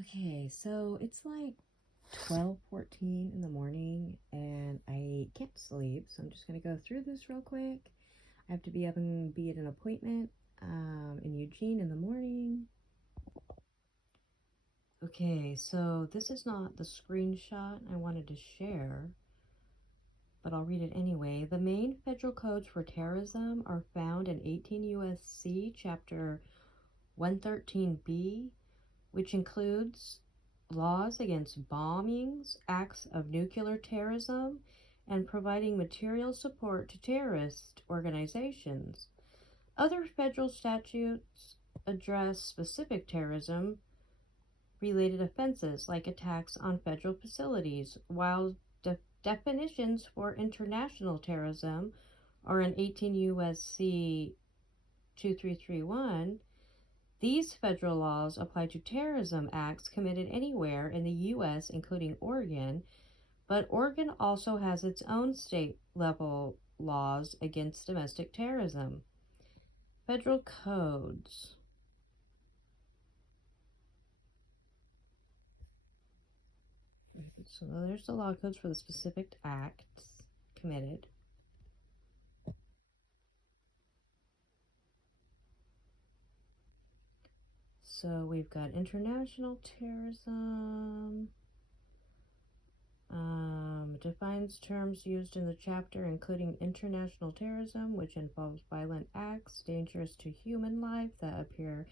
Okay, so it's like 12:14 in the morning and I can't sleep, so I'm just gonna go through this real quick. I have to be at an appointment in Eugene in the morning. Okay, so this is not the screenshot I wanted to share, but I'll read it anyway. The main federal codes for terrorism are found in 18 U.S.C. Chapter 113B, which includes laws against bombings, acts of nuclear terrorism, and providing material support to terrorist organizations. Other federal statutes address specific terrorism related offenses like attacks on federal facilities, while definitions for international terrorism are in 18 U.S.C. 2331. These federal laws apply to terrorism acts committed anywhere in the U.S., including Oregon, but Oregon also has its own state level laws against domestic terrorism. Federal codes. So there's the law codes for the specific acts committed. So we've got international terrorism. Defines terms used in the chapter, including international terrorism, which involves violent acts dangerous to human life that appear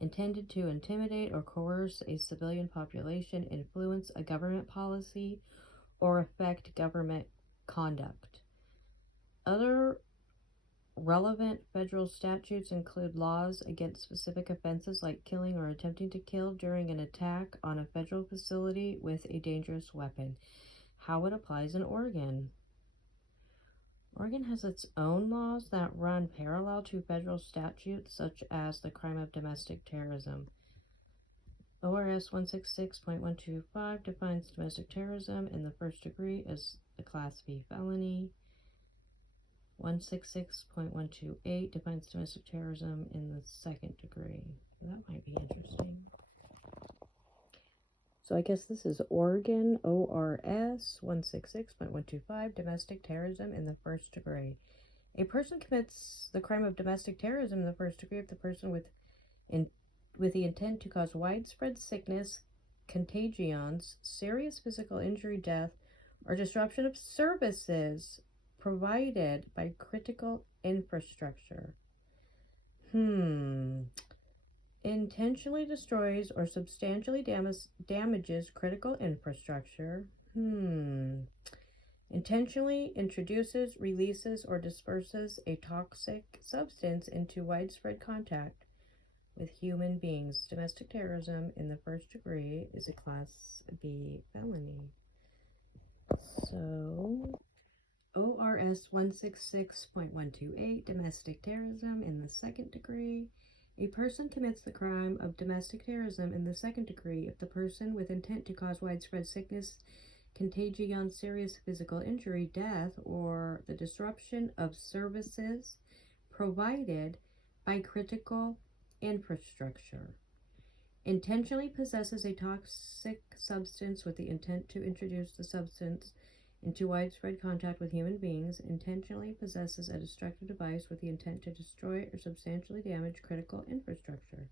intended to intimidate or coerce a civilian population, influence a government policy, or affect government conduct. Other relevant federal statutes include laws against specific offenses like killing or attempting to kill during an attack on a federal facility with a dangerous weapon. How it applies in Oregon. Oregon has its own laws that run parallel to federal statutes, such as the crime of domestic terrorism. ORS 166.125 defines domestic terrorism in the first degree as a Class B felony. 166.128 defines domestic terrorism in the second degree. That might be interesting. So I guess this is Oregon ORS 166.125, domestic terrorism in the first degree. A person commits the crime of domestic terrorism in the first degree if the person with the intent to cause widespread sickness, contagions, serious physical injury, death, or disruption of services provided by critical infrastructure. Intentionally destroys or substantially damages critical infrastructure. Intentionally introduces, releases, or disperses a toxic substance into widespread contact with human beings. Domestic terrorism in the first degree is a Class B felony. So, ORS 166.128, domestic terrorism in the second degree. A person commits the crime of domestic terrorism in the second degree if the person with intent to cause widespread sickness, contagion, serious physical injury, death, or the disruption of services provided by critical infrastructure, intentionally possesses a toxic substance with the intent to introduce the substance into widespread contact with human beings, intentionally possesses a destructive device with the intent to destroy or substantially damage critical infrastructure,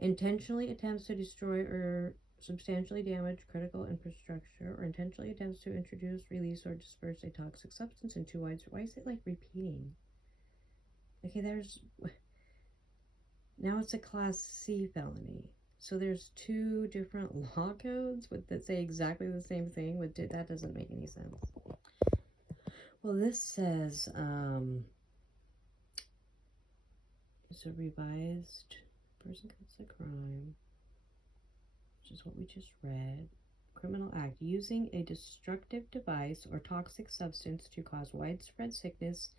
intentionally attempts to destroy or substantially damage critical infrastructure, or intentionally attempts to introduce, release, or disperse a toxic substance into widespread. Why is it like repeating? Okay, now it's a Class C felony. So there's two different law codes that say exactly the same thing. That doesn't make any sense. Well, this says it's a revised person commits a crime, which is what we just read. Criminal act using a destructive device or toxic substance to cause widespread sickness,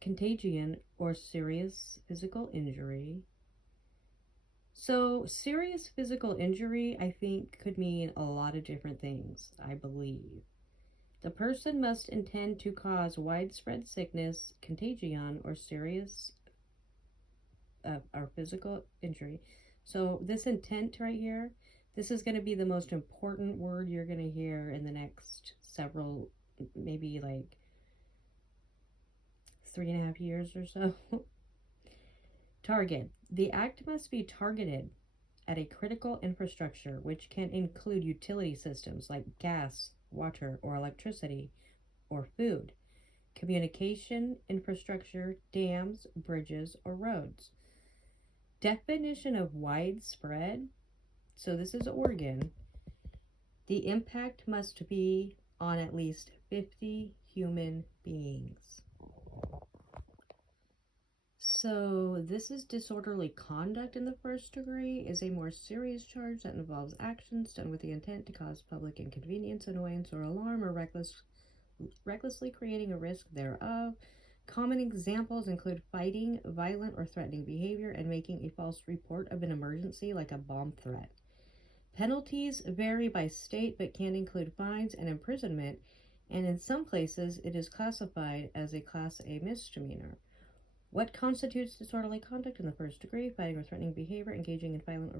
contagion, or serious physical injury. So, serious physical injury, I think, could mean a lot of different things, I believe. The person must intend to cause widespread sickness, contagion, or serious or physical injury. So this intent right here, this is going to be the most important word you're going to hear in the next several, maybe like 3.5 years or so. Target. The act must be targeted at a critical infrastructure, which can include utility systems like gas, water, or electricity, or food, communication infrastructure, dams, bridges, or roads. Definition of widespread. So this is Oregon. The impact must be on at least 50 human beings. So this is disorderly conduct in the first degree, is a more serious charge that involves actions done with the intent to cause public inconvenience, annoyance, or alarm, or recklessly creating a risk thereof. Common examples include fighting, violent or threatening behavior, and making a false report of an emergency like a bomb threat. Penalties vary by state but can include fines and imprisonment, and in some places it is classified as a Class A misdemeanor. What constitutes disorderly conduct in the first degree? Fighting or threatening behavior, engaging in violent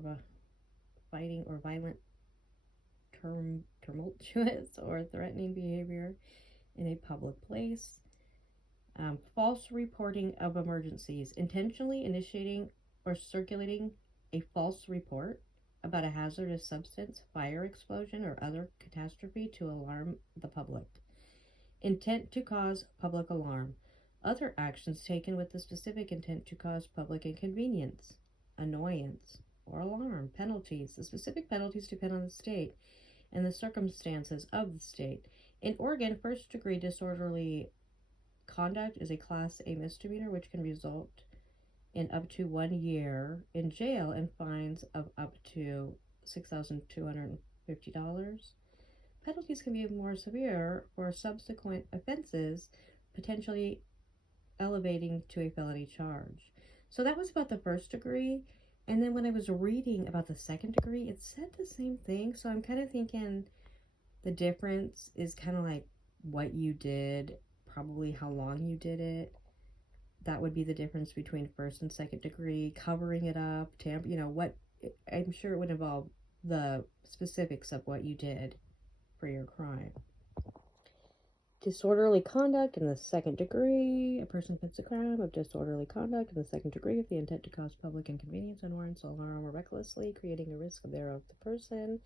tumultuous or threatening behavior in a public place. False reporting of emergencies, intentionally initiating or circulating a false report about a hazardous substance, fire, explosion, or other catastrophe to alarm the public. Intent to cause public alarm. Other actions taken with the specific intent to cause public inconvenience, annoyance, or alarm. Penalties. The specific penalties depend on the state and the circumstances of the state. In Oregon, first degree disorderly conduct is a Class A misdemeanor, which can result in up to 1 year in jail and fines of up to $6,250. Penalties can be more severe for subsequent offenses, potentially elevating to a felony charge. So that was about the first degree. And then when I was reading about the second degree, it said the same thing. So I'm kind of thinking the difference is kind of like what you did, probably how long you did it. That would be the difference between first and second degree, covering it up, what I'm sure it would involve the specifics of what you did for your crime. Disorderly conduct in the second degree. A person commits a crime of disorderly conduct in the second degree with the intent to cause public inconvenience, annoyance, alarm, or recklessly creating a risk thereof. The person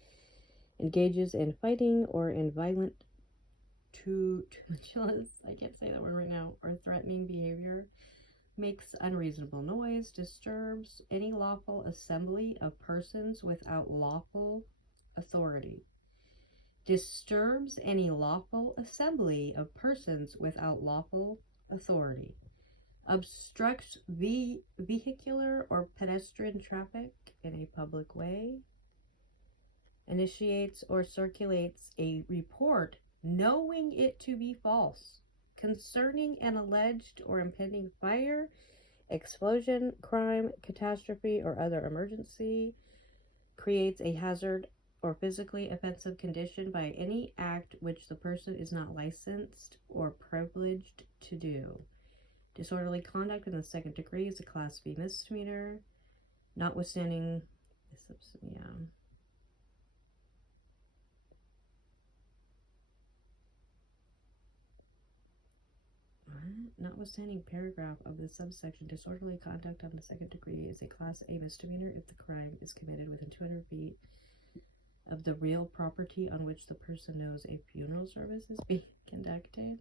engages in fighting or in violent tumultuous, I can't say that word right now, or threatening behavior, makes unreasonable noise, disturbs any lawful assembly of persons without lawful authority. Disturbs any lawful assembly of persons without lawful authority. Obstructs vehicular or pedestrian traffic in a public way. Initiates or circulates a report knowing it to be false concerning an alleged or impending fire, explosion, crime, catastrophe, or other emergency. Creates a hazard or physically offensive condition by any act which the person is not licensed or privileged to do. Disorderly conduct in the second degree is a Class B misdemeanor, notwithstanding paragraph of the subsection, disorderly conduct on the second degree is a Class A misdemeanor if the crime is committed within 200 feet of the real property on which the person knows a funeral service is being conducted.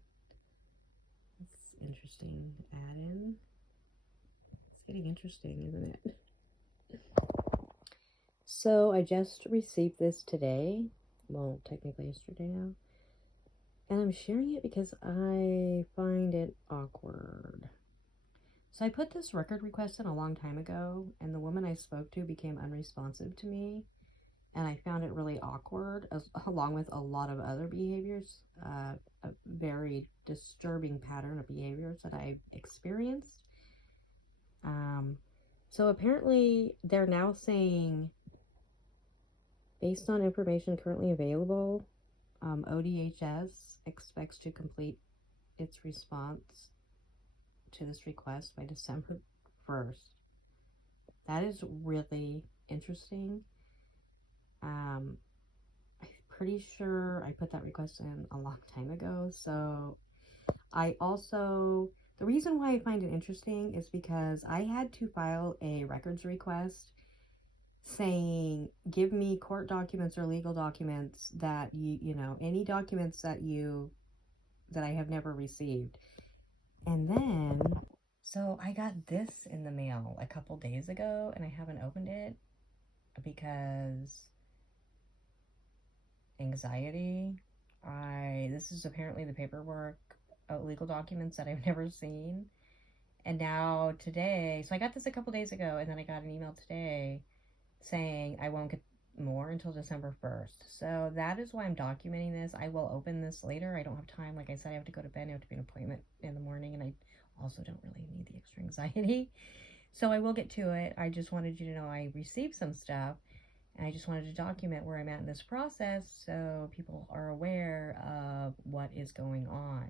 That's interesting add-in. It's getting interesting, isn't it? So I just received this today. Well, technically yesterday now. And I'm sharing it because I find it awkward. So I put this record request in a long time ago, and the woman I spoke to became unresponsive to me. And I found it really awkward, along with a lot of other behaviors, a very disturbing pattern of behaviors that I've experienced. So apparently they're now saying, based on information currently available, ODHS expects to complete its response to this request by December 1st. That is really interesting. I'm pretty sure I put that request in a long time ago. So I also, the reason why I find it interesting is because I had to file a records request saying, give me court documents or legal documents that you know, any documents that I have never received. And then, so I got this in the mail a couple days ago and I haven't opened it because anxiety. This is apparently the paperwork, legal documents that I've never seen. And now today, so I got this a couple days ago and then I got an email today saying I won't get more until December 1st. So that is why I'm documenting this. I will open this later. I don't have time. Like I said, I have to go to bed. I have to be an appointment in the morning, and I also don't really need the extra anxiety. So I will get to it. I just wanted you to know I received some stuff, and I just wanted to document where I'm at in this process so people are aware of what is going on.